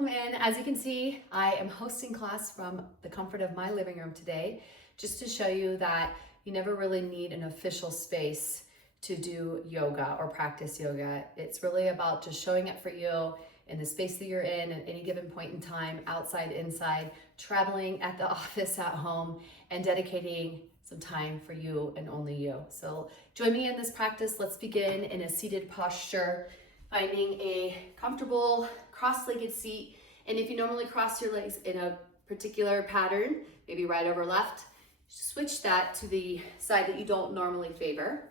welcome in. As you can see, I am hosting class from the comfort of my living room today, just to show you that you never really need an official space to do yoga or practice yoga. It's really about just showing up for you in the space that you're in at any given point in time, outside, inside, traveling, at the office, at home, and dedicating some time for you and only you. So join me in this practice. Let's begin in a seated posture, finding a comfortable cross-legged seat. And if you normally cross your legs in a particular pattern, maybe right over left, switch that to the side that you don't normally favor.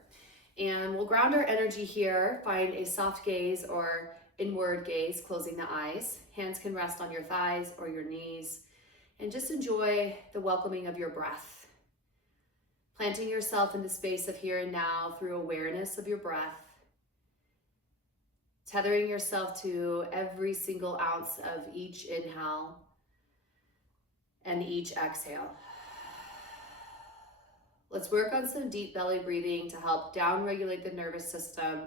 And we'll ground our energy here, find a soft gaze or inward gaze, closing the eyes. Hands can rest on your thighs or your knees. And just enjoy the welcoming of your breath. Planting yourself in the space of here and now through awareness of your breath. Tethering yourself to every single ounce of each inhale and each exhale. Let's work on some deep belly breathing to help down-regulate the nervous system.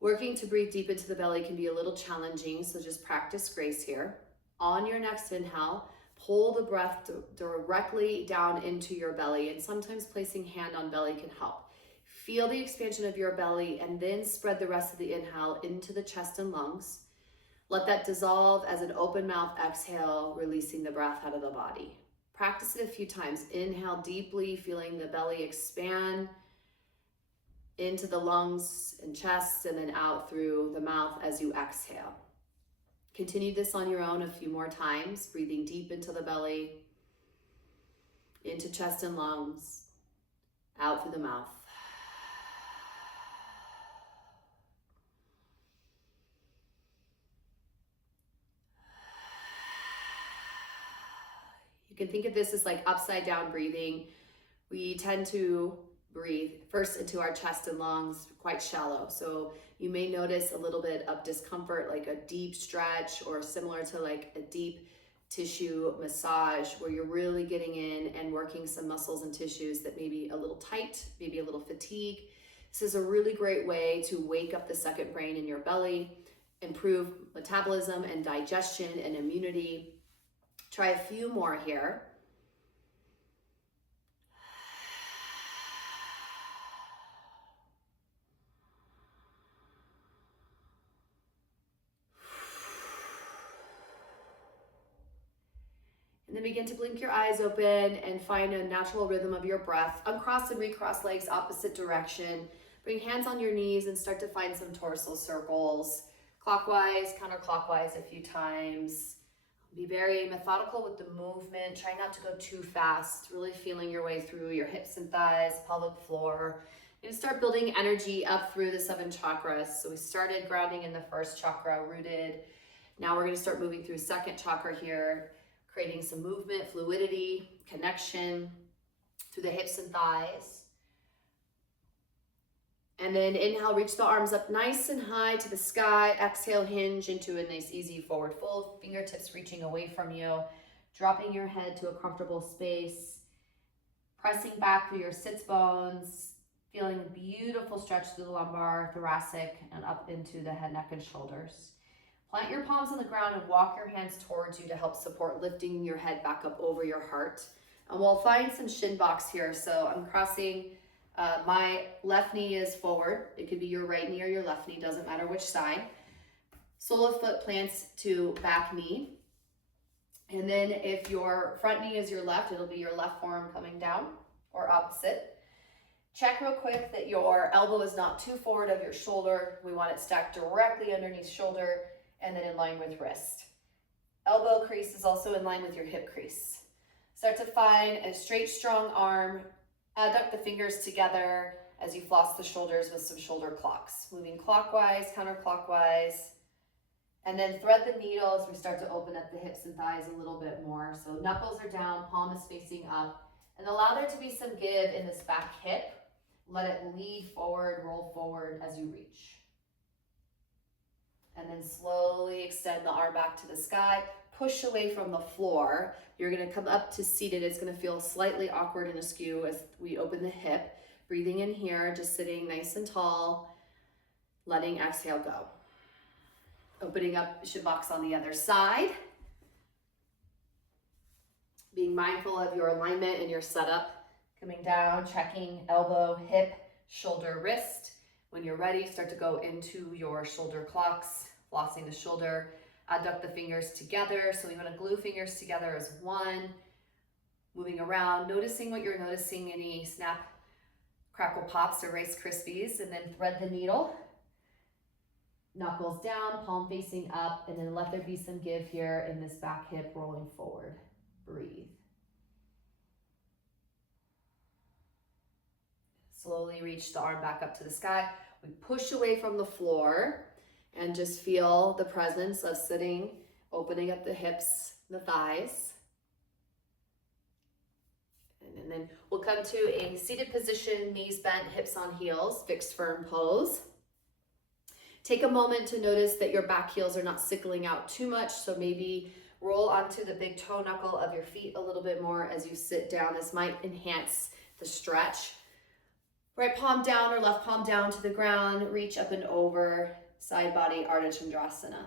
Working to breathe deep into the belly can be a little challenging, so just practice grace here. On your next inhale, pull the breath directly down into your belly, and sometimes placing hand on belly can help. Feel the expansion of your belly and then spread the rest of the inhale into the chest and lungs. Let that dissolve as an open mouth exhale, releasing the breath out of the body. Practice it a few times. Inhale deeply, feeling the belly expand into the lungs and chest, and then out through the mouth as you exhale. Continue this on your own a few more times, breathing deep into the belly, into chest and lungs, out through the mouth. You can think of this as like upside down breathing. We tend to breathe first into our chest and lungs, quite shallow. So you may notice a little bit of discomfort, like a deep stretch, or similar to like a deep tissue massage where you're really getting in and working some muscles and tissues that may be a little tight, maybe a little fatigue. This is a really great way to wake up the second brain in your belly, improve metabolism and digestion and immunity. Try a few more here. And then begin to blink your eyes open and find a natural rhythm of your breath. Uncross and recross legs opposite direction. Bring hands on your knees and start to find some torso circles. Clockwise, counterclockwise a few times. Be very methodical with the movement. Try not to go too fast. Really feeling your way through your hips and thighs, pelvic floor. And start building energy up through the 7 chakras. So we started grounding in the first chakra, rooted. Now we're going to start moving through second chakra here, creating some movement, fluidity, connection through the hips and thighs. And then inhale, reach the arms up nice and high to the sky. Exhale, hinge into a nice easy forward fold, fingertips reaching away from you, dropping your head to a comfortable space, pressing back through your sits bones, feeling a beautiful stretch through the lumbar, thoracic, and up into the head, neck, and shoulders. Plant your palms on the ground and walk your hands towards you to help support lifting your head back up over your heart. And we'll find some shin box here. So I'm crossing, my left knee is forward. It could be your right knee or your left knee, doesn't matter which side. Sole of foot plants to back knee. And then if your front knee is your left, it'll be your left forearm coming down, or opposite. Check real quick that your elbow is not too forward of your shoulder. We want it stacked directly underneath shoulder and then in line with wrist. Elbow crease is also in line with your hip crease. Start to find a straight, strong arm. Adduct the fingers together as you floss the shoulders with some shoulder clocks. Moving clockwise, counterclockwise, and then thread the needle as we start to open up the hips and thighs a little bit more. So knuckles are down, palm is facing up, and allow there to be some give in this back hip. Let it lead forward, roll forward as you reach. And then slowly extend the arm back to the sky. Push away from the floor. You're going to come up to seated. It's going to feel slightly awkward and askew as we open the hip. Breathing in here, just sitting nice and tall, letting exhale go. Opening up Shavasana on the other side. Being mindful of your alignment and your setup. Coming down, checking elbow, hip, shoulder, wrist. When you're ready, start to go into your shoulder clocks, flossing the shoulder. Adduct the fingers together. So we want to glue fingers together as one. Moving around, noticing what you're noticing, any snap, crackle pops or Rice Krispies, and then thread the needle. Knuckles down, palm facing up, and then let there be some give here in this back hip rolling forward. Breathe. Slowly reach the arm back up to the sky. We push away from the floor and just feel the presence of sitting, opening up the hips, the thighs. And then we'll come to a seated position, knees bent, hips on heels, fixed firm pose. Take a moment to notice that your back heels are not sickling out too much, so maybe roll onto the big toe knuckle of your feet a little bit more as you sit down. This might enhance the stretch. Right palm down or left palm down to the ground, reach up and over, side body Ardha Chandrasana.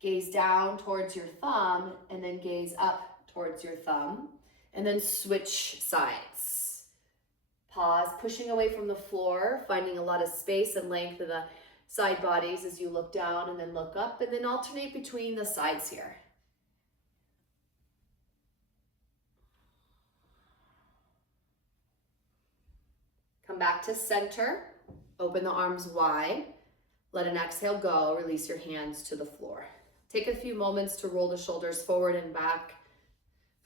Gaze down towards your thumb and then gaze up towards your thumb. And then switch sides. Pause, pushing away from the floor, finding a lot of space and length in the side bodies as you look down and then look up, and then alternate between the sides here. Come back to center, open the arms wide, let an exhale go, release your hands to the floor. Take a few moments to roll the shoulders forward and back.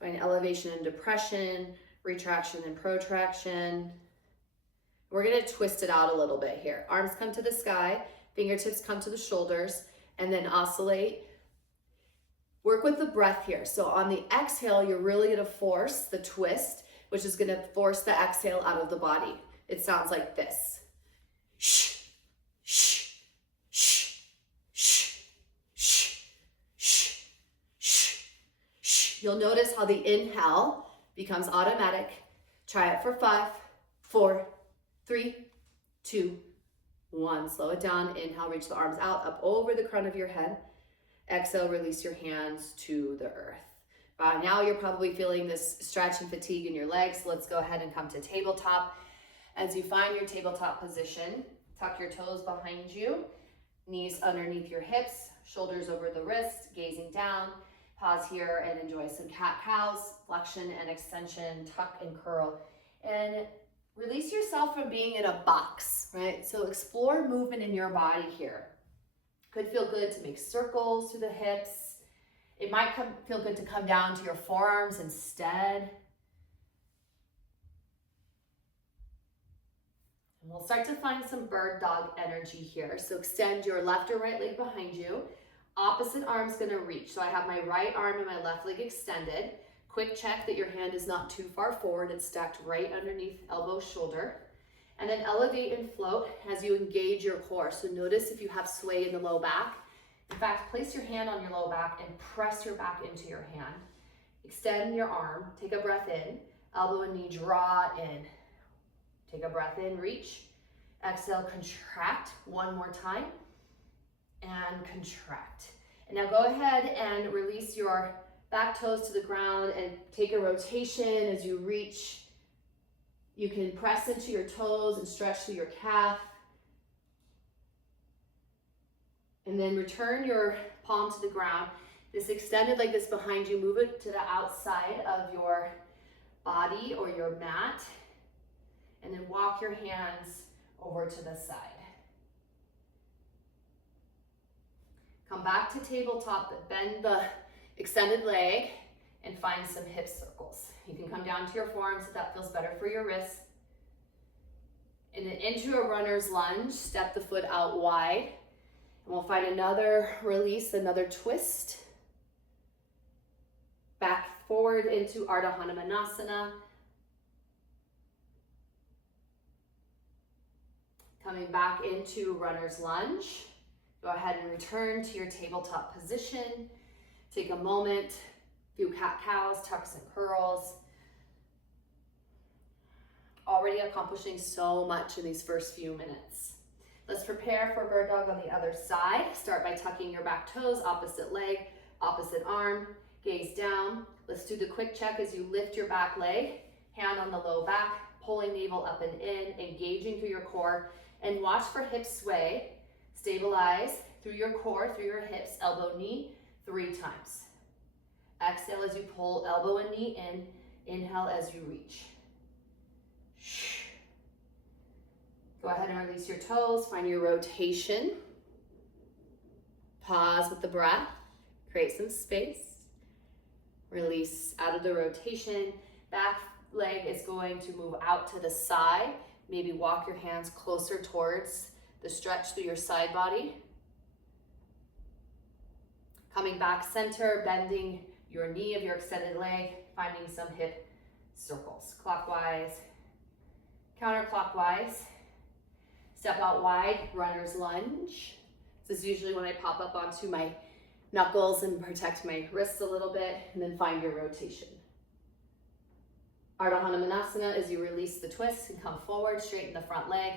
Find elevation and depression, retraction and protraction. We're gonna twist it out a little bit here. Arms come to the sky, fingertips come to the shoulders, and then oscillate. Work with the breath here. So on the exhale, you're really gonna force the twist, which is gonna force the exhale out of the body. It sounds like this. Shh, shh, shh, shh, shh, shh, shh, shh. You'll notice how the inhale becomes automatic. Try it for 5, 4, 3, 2, 1. Slow it down. Inhale, reach the arms out, up over the crown of your head. Exhale, release your hands to the earth. By now, you're probably feeling this stretch and fatigue in your legs. Let's go ahead and come to tabletop. As you find your tabletop position, tuck your toes behind you, knees underneath your hips, shoulders over the wrist, gazing down. Pause here and enjoy some cat-cows, flexion and extension, tuck and curl. And release yourself from being in a box, right? So explore movement in your body here. Could feel good to make circles through the hips. It might feel good to come down to your forearms instead. And we'll start to find some bird dog energy here. So extend your left or right leg behind you. Opposite arm's gonna reach. So I have my right arm and my left leg extended. Quick check that your hand is not too far forward. It's stacked right underneath elbow, shoulder. And then elevate and float as you engage your core. So notice if you have sway in the low back. In fact, place your hand on your low back and press your back into your hand. Extend your arm, take a breath in, elbow and knee draw in. Take a breath in, reach. Exhale, contract one more time and contract. And now go ahead and release your back toes to the ground and take a rotation as you reach. You can press into your toes and stretch through your calf. And then return your palm to the ground. This extended like this behind you, move it to the outside of your body or your mat. And then walk your hands over to the side. Come back to tabletop, but bend the extended leg and find some hip circles. You can come down to your forearms if that feels better for your wrists. And then into a runner's lunge, step the foot out wide. And we'll find another release, another twist. Back forward into Ardha Hanumanasana. Coming back into runner's lunge. Go ahead and return to your tabletop position. Take a moment, few cat-cows, tucks and curls. Already accomplishing so much in these first few minutes. Let's prepare for bird dog on the other side. Start by tucking your back toes, opposite leg, opposite arm, gaze down. Let's do the quick check as you lift your back leg, hand on the low back, pulling navel up and in, engaging through your core, and watch for hips sway. Stabilize through your core, through your hips, elbow, knee, 3 times. Exhale as you pull elbow and knee in. Inhale as you reach. Go ahead and release your toes, find your rotation. Pause with the breath, create some space. Release out of the rotation. Back leg is going to move out to the side. Maybe walk your hands closer towards the stretch through your side body. Coming back center, bending your knee of your extended leg, finding some hip circles. Clockwise, counterclockwise. Step out wide, runner's lunge. This is usually when I pop up onto my knuckles and protect my wrists a little bit, and then find your rotation. Ardha Hanumanasana, as you release the twist and come forward, straighten the front leg,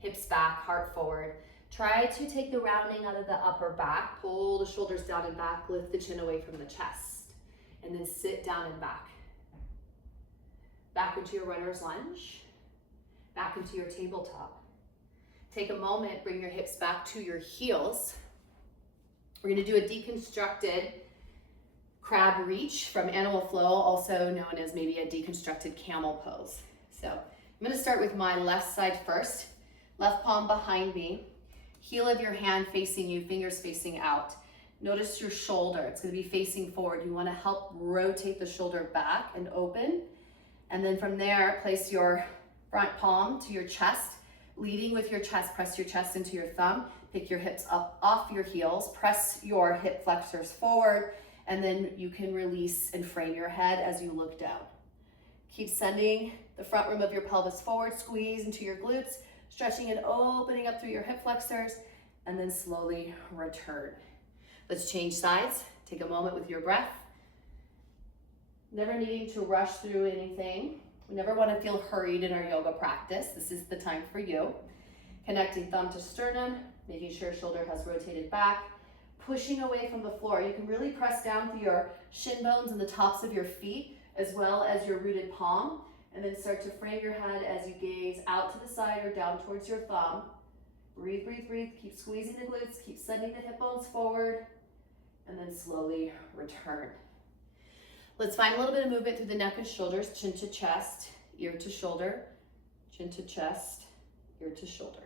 hips back, heart forward. Try to take the rounding out of the upper back, pull the shoulders down and back, lift the chin away from the chest, and then sit down and back. Back into your runner's lunge, back into your tabletop. Take a moment, bring your hips back to your heels. We're gonna do a deconstructed crab reach from Animal Flow, also known as maybe a deconstructed camel pose. So I'm gonna start with my left side first. Left palm behind me, heel of your hand facing you, fingers facing out. Notice your shoulder, it's gonna be facing forward. You wanna help rotate the shoulder back and open. And then from there, place your front palm to your chest, leading with your chest, press your chest into your thumb, pick your hips up off your heels, press your hip flexors forward, and then you can release and frame your head as you look down. Keep sending the front rim of your pelvis forward, squeeze into your glutes, stretching and opening up through your hip flexors, and then slowly return. Let's change sides. Take a moment with your breath. Never needing to rush through anything. We never want to feel hurried in our yoga practice. This is the time for you. Connecting thumb to sternum, making sure shoulder has rotated back, pushing away from the floor. You can really press down through your shin bones and the tops of your feet, as well as your rooted palm, and then start to frame your head as you gaze out to the side or down towards your thumb. Breathe, breathe, breathe. Keep squeezing the glutes, keep sending the hip bones forward, and then slowly return. Let's find a little bit of movement through the neck and shoulders, chin to chest, ear to shoulder, chin to chest, ear to shoulder.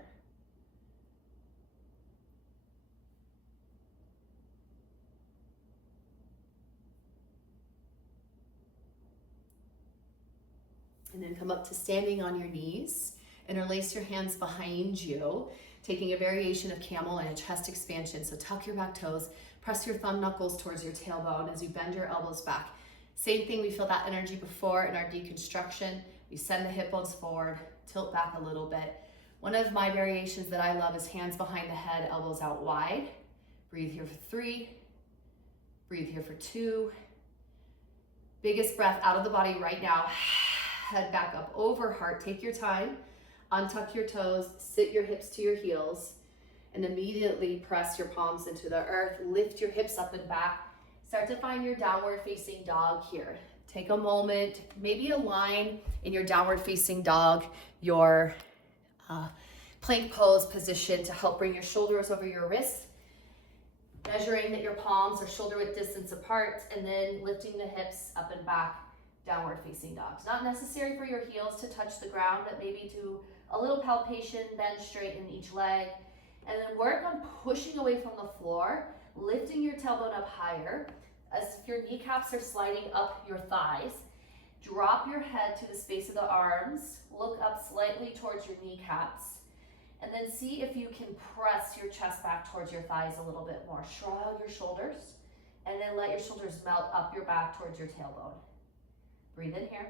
And then come up to standing on your knees. Interlace your hands behind you, taking a variation of camel and a chest expansion. So tuck your back toes, press your thumb knuckles towards your tailbone as you bend your elbows back. Same thing, we feel that energy before in our deconstruction. We send the hip bones forward, tilt back a little bit. One of my variations that I love is hands behind the head, elbows out wide. Breathe here for 3, breathe here for 2. Biggest breath out of the body right now. Head back up over heart, take your time, untuck your toes, sit your hips to your heels, and immediately press your palms into the earth, lift your hips up and back. Start to find your downward facing dog here. Take a moment, maybe align in your downward facing dog, your plank pose position to help bring your shoulders over your wrists, measuring that your palms are shoulder width distance apart, and then lifting the hips up and back, downward facing dog. It's not necessary for your heels to touch the ground, but maybe do a little palpation, bend straight in each leg, and then work on pushing away from the floor, lifting your tailbone up higher, as if your kneecaps are sliding up your thighs. Drop your head to the space of the arms, look up slightly towards your kneecaps, and then see if you can press your chest back towards your thighs a little bit more. Shrug your shoulders, and then let your shoulders melt up your back towards your tailbone. Breathe in here,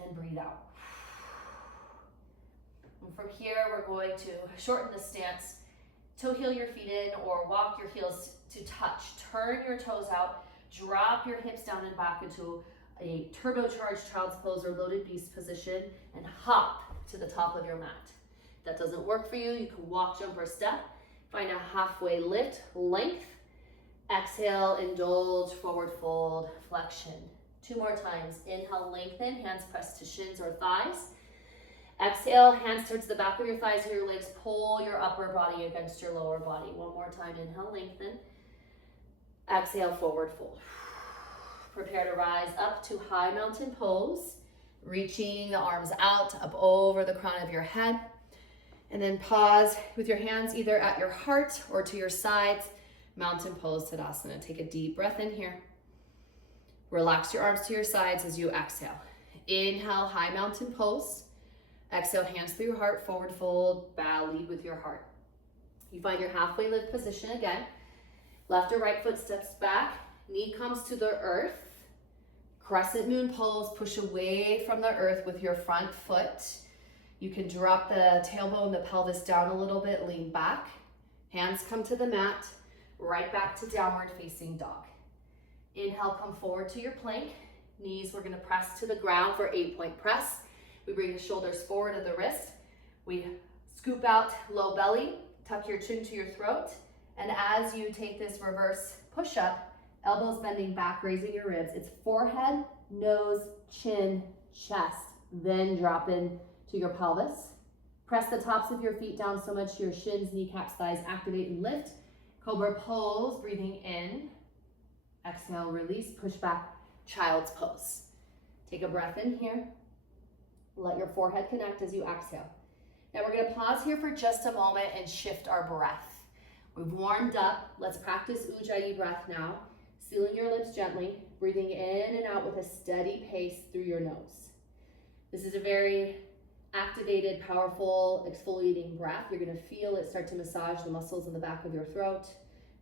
and breathe out. And from here, we're going to shorten the stance, toe heel your feet in, or walk your heels to touch. Turn your toes out, drop your hips down and back into a turbocharged child's pose or loaded beast position, and hop to the top of your mat. If that doesn't work for you, you can walk, jump, or step. Find a halfway lift, length. Exhale, indulge, forward fold, flexion. 2 more times. Inhale, lengthen, hands press to shins or thighs. Exhale, hands towards the back of your thighs or your legs. Pull your upper body against your lower body. 1 more time. Inhale, lengthen. Exhale, forward fold. Prepare to rise up to high mountain pose. Reaching the arms out, up over the crown of your head. And then pause with your hands either at your heart or to your sides. Mountain pose, Tadasana. Take a deep breath in here. Relax your arms to your sides as you exhale. Inhale, high mountain pose. Exhale, hands through your heart, forward fold, bow, lead with your heart. You find your halfway lift position again. Left or right foot steps back, knee comes to the earth. Crescent moon pose, push away from the earth with your front foot. You can drop the tailbone, the pelvis down a little bit, lean back. Hands come to the mat, right back to downward facing dog. Inhale, come forward to your plank. Knees, we're gonna press to the ground for 8-point press. We bring the shoulders forward of the wrist. We scoop out low belly, tuck your chin to your throat. And as you take this reverse push-up, elbows bending back, raising your ribs. It's forehead, nose, chin, chest. Then drop in to your pelvis. Press the tops of your feet down so much your shins, kneecaps, thighs activate and lift. Cobra pose, breathing in. Exhale, release, push back, child's pose. Take a breath in here. Let your forehead connect as you exhale. Now we're gonna pause here for just a moment and shift our breath. We've warmed up. Let's practice Ujjayi breath now. Sealing your lips gently, breathing in and out with a steady pace through your nose. This is a very activated, powerful, exfoliating breath. You're gonna feel it start to massage the muscles in the back of your throat,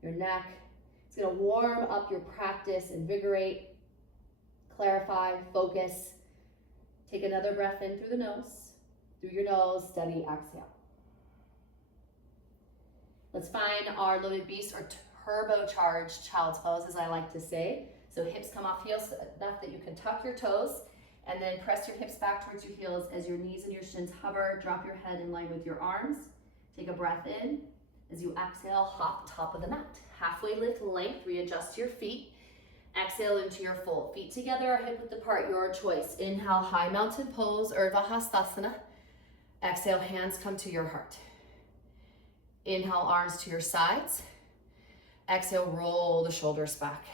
your neck. It's gonna warm up your practice, invigorate, clarify, focus. Take another breath in through your nose, steady exhale. Let's find our loaded beast or turbocharged child's pose, as I like to say. So hips come off heels enough that you can tuck your toes and then press your hips back towards your heels as your knees and your shins hover. Drop your head in line with your arms. Take a breath in. As you exhale, hop top of the mat. Halfway lift, length, readjust your feet. Exhale into your fold. Feet together or hip width apart, your choice. Inhale, high mountain pose, Urdhva Hastasana. Exhale, hands come to your heart. Inhale, arms to your sides. Exhale, roll the shoulders back.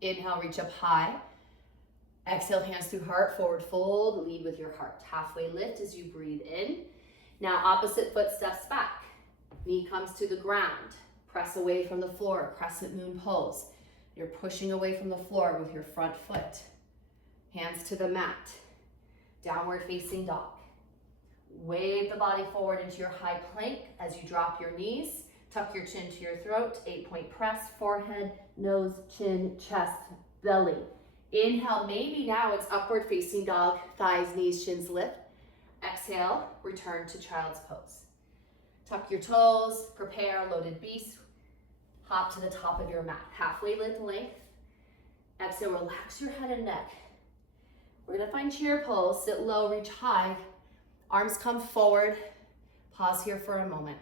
Inhale, reach up high. Exhale, hands through heart, forward fold, lead with your heart. Halfway lift as you breathe in. Now opposite foot steps back. Knee comes to the ground. Press away from the floor, crescent moon pose. You're pushing away from the floor with your front foot. Hands to the mat. Downward facing dog. Wave the body forward into your high plank as you drop your knees. Tuck your chin to your throat. 8-point press, forehead, nose, chin, chest, belly. Inhale, maybe now it's upward facing dog, thighs, knees, shins lift. Exhale, return to child's pose. Tuck your toes, prepare loaded beast. Hop to the top of your mat. Halfway lift length. Exhale, relax your head and neck. We're gonna find chair pose, sit low, reach high. Arms come forward. Pause here for a moment.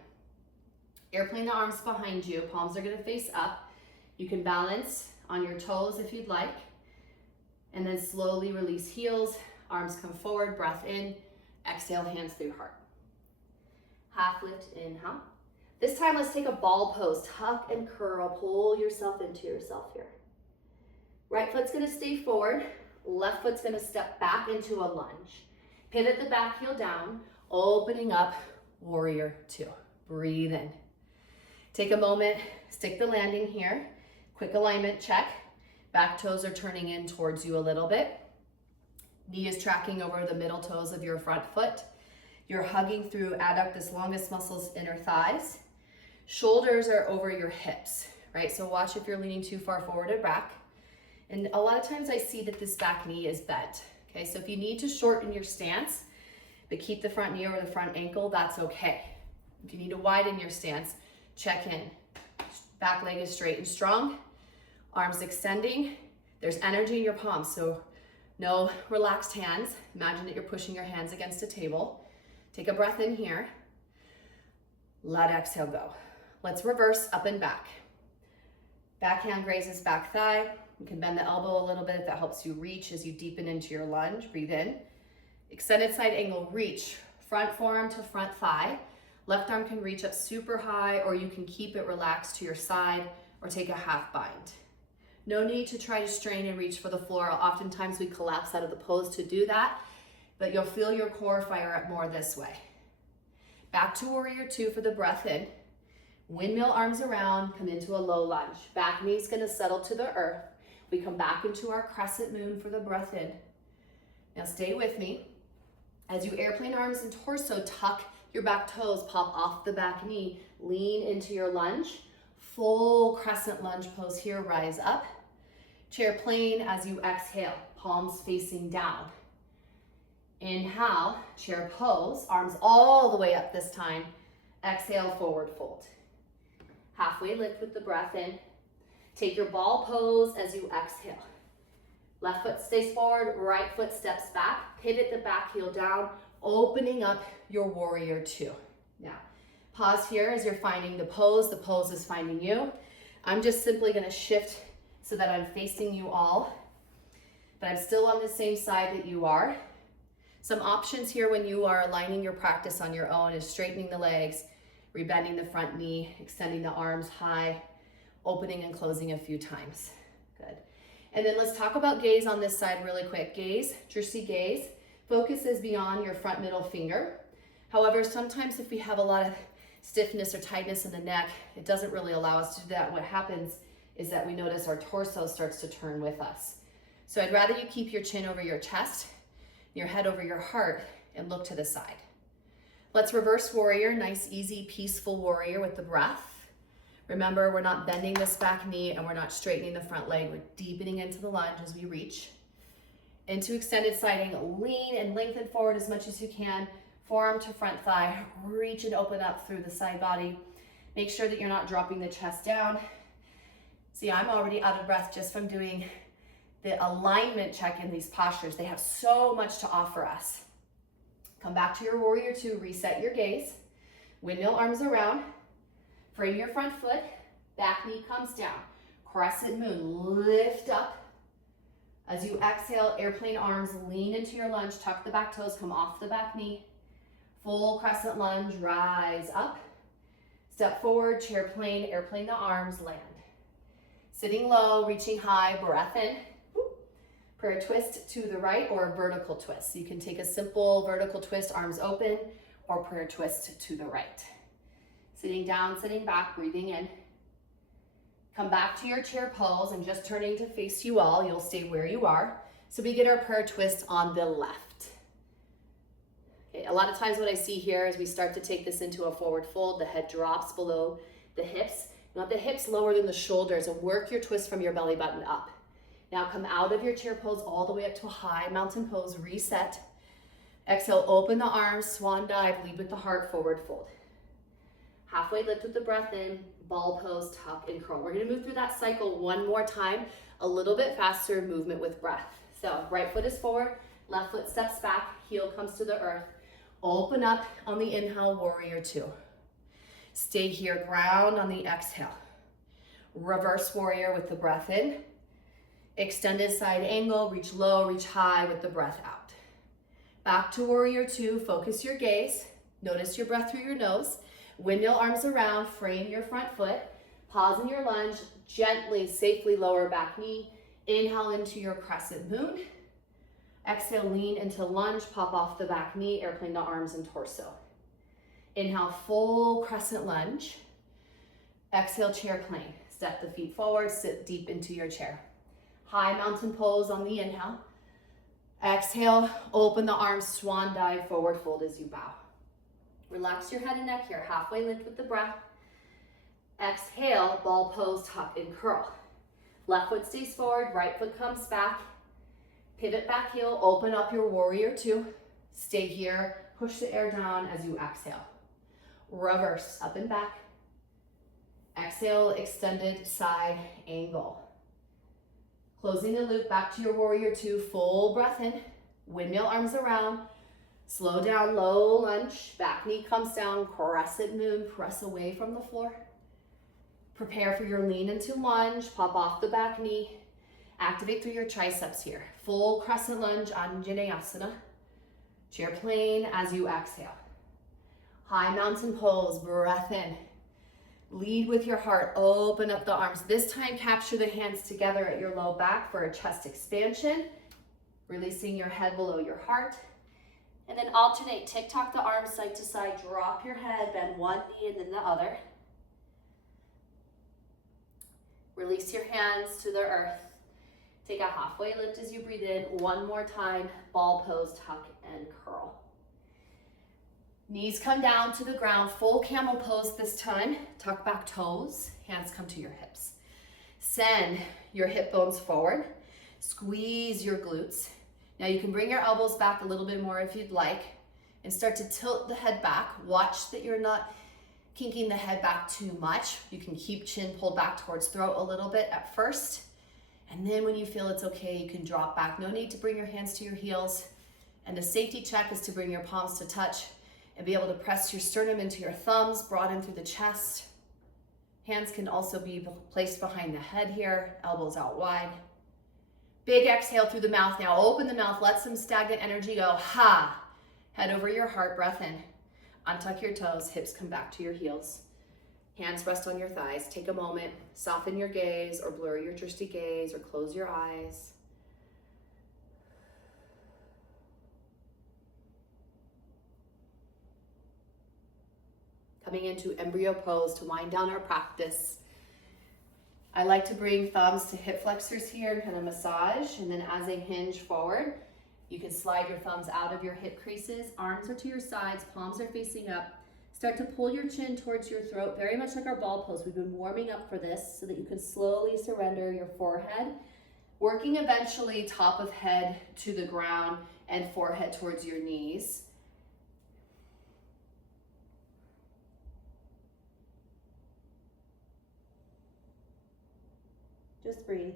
Airplane the arms behind you. Palms are gonna face up. You can balance on your toes if you'd like. And then slowly release heels. Arms come forward, breath in. Exhale, hands through heart. Half lift, inhale. This time, let's take a ball pose. Tuck and curl, pull yourself into yourself here. Right foot's gonna stay forward. Left foot's gonna step back into a lunge. Pivot the back heel down, opening up, warrior two. Breathe in. Take a moment, stick the landing here. Quick alignment check. Back toes are turning in towards you a little bit. Knee is tracking over the middle toes of your front foot. You're hugging through adductus longus muscles, inner thighs. Shoulders are over your hips, right? So watch if you're leaning too far forward or back. And a lot of times I see that this back knee is bent. Okay, so if you need to shorten your stance, but keep the front knee over the front ankle, that's okay. If you need to widen your stance, check in. Back leg is straight and strong. Arms extending. There's energy in your palms, so no relaxed hands. Imagine that you're pushing your hands against a table. Take a breath in here. Let exhale go. Let's reverse up and back. Backhand grazes back thigh. You can bend the elbow a little bit if that helps you reach as you deepen into your lunge. Breathe in. Extended side angle, reach. Front forearm to front thigh. Left arm can reach up super high, or you can keep it relaxed to your side or take a half bind. No need to try to strain and reach for the floor. Oftentimes we collapse out of the pose to do that, but you'll feel your core fire up more this way. Back to warrior two for the breath in. Windmill arms around, come into a low lunge. Back knee's gonna settle to the earth. We come back into our crescent moon for the breath in. Now stay with me. As you airplane arms and torso, tuck your back toes, pop off the back knee, lean into your lunge. Full crescent lunge pose here, rise up. Chair plane as you exhale, palms facing down. Inhale, chair pose, arms all the way up this time. Exhale, forward fold. Halfway lift with the breath in. Take your ball pose as you exhale. Left foot stays forward, right foot steps back. Pivot the back heel down, opening up your warrior two. Now, pause here as you're finding the pose is finding you. I'm just simply gonna shift so that I'm facing you all, but I'm still on the same side that you are. Some options here when you are aligning your practice on your own is straightening the legs, rebending the front knee, extending the arms high, opening and closing a few times. Good. And then let's talk about gaze on this side really quick. Gaze, drishti gaze, focus is beyond your front middle finger. However, sometimes if we have a lot of stiffness or tightness in the neck, it doesn't really allow us to do that. What happens is that we notice our torso starts to turn with us. So I'd rather you keep your chin over your chest, your head over your heart, and look to the side. Let's reverse warrior, nice, easy, peaceful warrior with the breath. Remember, we're not bending this back knee and we're not straightening the front leg. We're deepening into the lunge as we reach. Into extended side angle, lean and lengthen forward as much as you can. Forearm to front thigh, reach and open up through the side body. Make sure that you're not dropping the chest down. See, I'm already out of breath just from doing the alignment check in these postures. They have so much to offer us. Come back to your warrior two, reset your gaze. Windmill arms around. Frame your front foot, back knee comes down. Crescent moon, lift up. As you exhale, airplane arms, lean into your lunge, tuck the back toes, come off the back knee. Full crescent lunge, rise up. Step forward, chair plane, airplane the arms, land. Sitting low, reaching high, breath in. Prayer twist to the right or a vertical twist. So you can take a simple vertical twist, arms open, or prayer twist to the right. Sitting down, sitting back, breathing in. Come back to your chair pose and just turning to face you all. You'll stay where you are. So we get our prayer twist on the left. Okay, a lot of times what I see here is we start to take this into a forward fold. The head drops below the hips. You want the hips lower than the shoulders and work your twist from your belly button up. Now come out of your chair pose all the way up to a high mountain pose, reset. Exhale, open the arms, swan dive, lead with the heart, forward fold. Halfway lift with the breath in, ball pose, tuck and curl. We're gonna move through that cycle one more time, a little bit faster movement with breath. So right foot is forward, left foot steps back, heel comes to the earth. Open up on the inhale, warrior two. Stay here, ground on the exhale. Reverse warrior with the breath in. Extended side angle, reach low, reach high with the breath out. Back to warrior two, focus your gaze. Notice your breath through your nose. Windmill arms around, frame your front foot. Pause in your lunge, gently, safely lower back knee. Inhale into your crescent moon. Exhale, lean into lunge, pop off the back knee, airplane to arms and torso. Inhale, full crescent lunge. Exhale, chair plane. Step the feet forward, sit deep into your chair. High mountain pose on the inhale. Exhale, open the arms, swan dive, forward fold as you bow. Relax your head and neck here, halfway lift with the breath. Exhale, ball pose, tuck and curl. Left foot stays forward, right foot comes back. Pivot back heel, open up your warrior two. Stay here, push the air down as you exhale. Reverse, up and back. Exhale, extended side angle. Closing the loop back to your warrior two, full breath in. Windmill arms around. Slow down, low lunge, back knee comes down, crescent moon, press away from the floor. Prepare for your lean into lunge, pop off the back knee. Activate through your triceps here. Full crescent lunge, Anjaneyasana. Chair plane as you exhale. High mountain pose, breath in. Lead with your heart, open up the arms. This time, capture the hands together at your low back for a chest expansion. Releasing your head below your heart. And then alternate, tick-tock the arms side to side, drop your head, bend one knee and then the other. Release your hands to the earth. Take a halfway lift as you breathe in. One more time, ball pose, tuck and curl. Knees come down to the ground, full camel pose this time. Tuck back toes, hands come to your hips. Send your hip bones forward. Squeeze your glutes. Now you can bring your elbows back a little bit more if you'd like and start to tilt the head back. Watch that you're not kinking the head back too much. You can keep chin pulled back towards throat a little bit at first. And then when you feel it's okay, you can drop back. No need to bring your hands to your heels. And the safety check is to bring your palms to touch and be able to press your sternum into your thumbs, broaden through the chest. Hands can also be placed behind the head here, elbows out wide. Big exhale through the mouth now. Open the mouth, let some stagnant energy go. Ha! Head over your heart, breath in. Untuck your toes, hips come back to your heels. Hands rest on your thighs. Take a moment, soften your gaze or blur your drishti gaze or close your eyes. Coming into embryo pose to wind down our practice. I like to bring thumbs to hip flexors here and kind of massage, and then as they hinge forward, you can slide your thumbs out of your hip creases, arms are to your sides, palms are facing up. Start to pull your chin towards your throat, very much like our ball pose. We've been warming up for this so that you can slowly surrender your forehead, working eventually top of head to the ground and forehead towards your knees. Just breathe.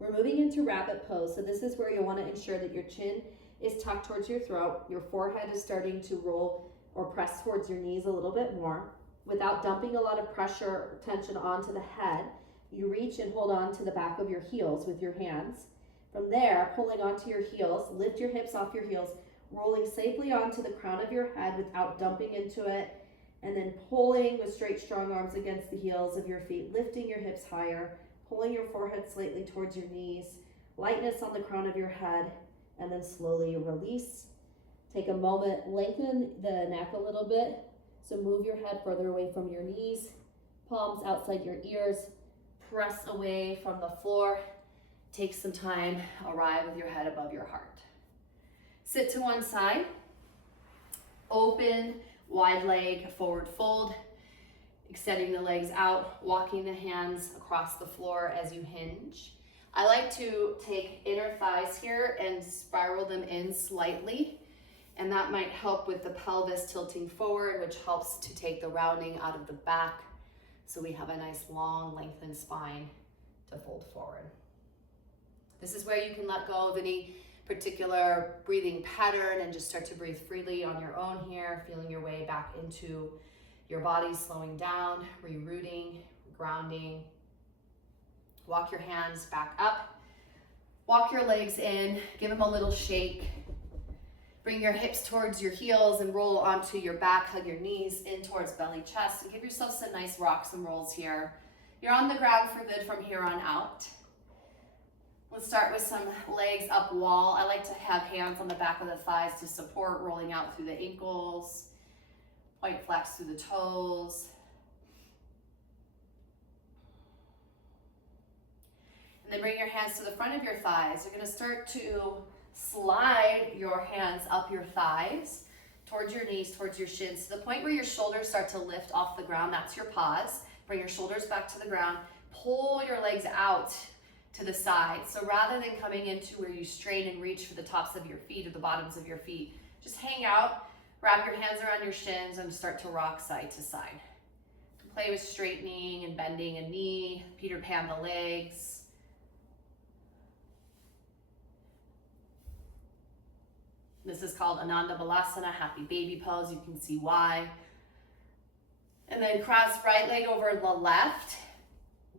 We're moving into rabbit pose. So this is where you want to ensure that your chin is tucked towards your throat. Your forehead is starting to roll or press towards your knees a little bit more. Without dumping a lot of pressure or tension onto the head, you reach and hold on to the back of your heels with your hands. From there, pulling onto your heels, lift your hips off your heels, rolling safely onto the crown of your head without dumping into it. And then pulling with straight, strong arms against the heels of your feet, lifting your hips higher, pulling your forehead slightly towards your knees, lightness on the crown of your head, and then slowly release. Take a moment, lengthen the neck a little bit. So move your head further away from your knees, palms outside your ears, press away from the floor. Take some time, arrive with your head above your heart. Sit to one side, open, wide leg, forward fold, extending the legs out, walking the hands across the floor as you hinge. I like to take inner thighs here and spiral them in slightly, and that might help with the pelvis tilting forward, which helps to take the rounding out of the back, so we have a nice long lengthened spine to fold forward. This is where you can let go of any particular breathing pattern and just start to breathe freely on your own here, feeling your way back into your body, slowing down, rerouting, grounding. Walk your hands back up, walk your legs in, give them a little shake. Bring your hips towards your heels and roll onto your back, hug your knees in towards belly, chest, and give yourself some nice rocks and rolls here. You're on the ground for good from here on out. Let's start with some legs up wall. I like to have hands on the back of the thighs to support, rolling out through the ankles, point flex through the toes. And then bring your hands to the front of your thighs. You're gonna start to slide your hands up your thighs, towards your knees, towards your shins, to the point where your shoulders start to lift off the ground. That's your pause. Bring your shoulders back to the ground. Pull your legs out to the side. So rather than coming into where you strain and reach for the tops of your feet or the bottoms of your feet, just hang out, wrap your hands around your shins and start to rock side to side. Play with straightening and bending a knee, Peter Pan the legs. This is called Ananda Balasana, happy baby pose. You can see why. And then cross right leg over the left.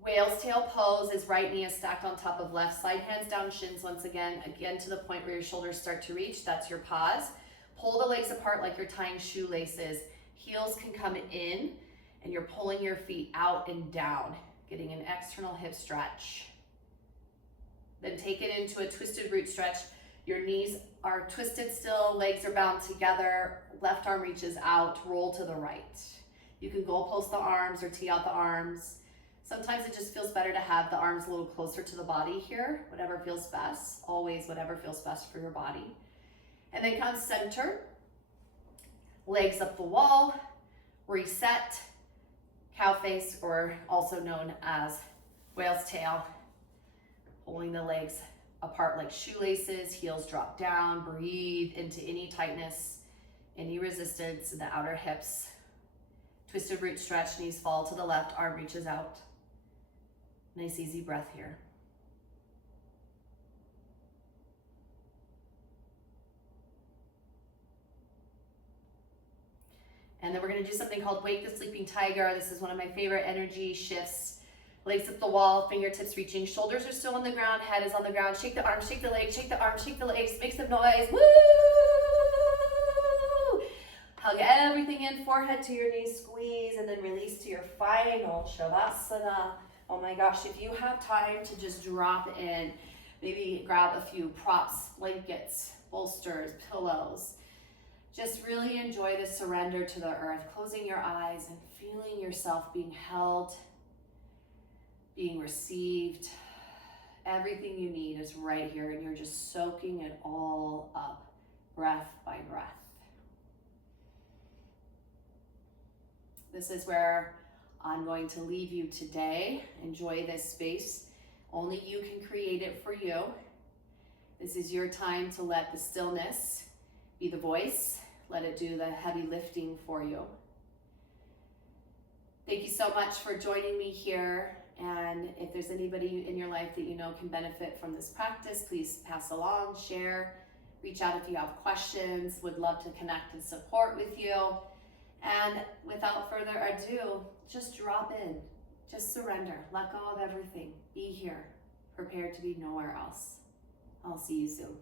Whale's tail pose is right knee is stacked on top of left side, hands down, shins once again to the point where your shoulders start to reach. That's your pause. Pull the legs apart like you're tying shoelaces. Heels can come in and you're pulling your feet out and down, getting an external hip stretch. Then take it into a twisted root stretch. Your knees are twisted still, legs are bound together, left arm reaches out, roll to the right. You can goalpost the arms or tee out the arms. Sometimes it just feels better to have the arms a little closer to the body here, whatever feels best, always whatever feels best for your body. And then come center, legs up the wall, reset, cow face, or also known as whale's tail, pulling the legs apart like shoelaces, heels drop down, breathe into any tightness, any resistance in the outer hips. Twisted root stretch, knees fall to the left, arm reaches out. Nice easy breath here. And then we're gonna do something called Wake the Sleeping Tiger. This is one of my favorite energy shifts. Legs up the wall, fingertips reaching, shoulders are still on the ground, head is on the ground. Shake the arms, shake the legs, shake the arms, shake the legs, make some noise. Woo! Hug everything in, forehead to your knees, squeeze, and then release to your final Shavasana. Oh my gosh, if you have time to just drop in, maybe grab a few props, blankets, bolsters, pillows. Just really enjoy the surrender to the earth, closing your eyes and feeling yourself being held, being received. Everything you need is right here, and you're just soaking it all up, breath by breath. This is where I'm going to leave you today. Enjoy this space. Only you can create it for you. This is your time to let the stillness be the voice. Let it do the heavy lifting for you. Thank you so much for joining me here. And if there's anybody in your life that you know can benefit from this practice, please pass along, share, reach out if you have questions. Would love to connect and support with you. And without further ado, just drop in, just surrender, let go of everything, be here, prepared to be nowhere else. I'll see you soon.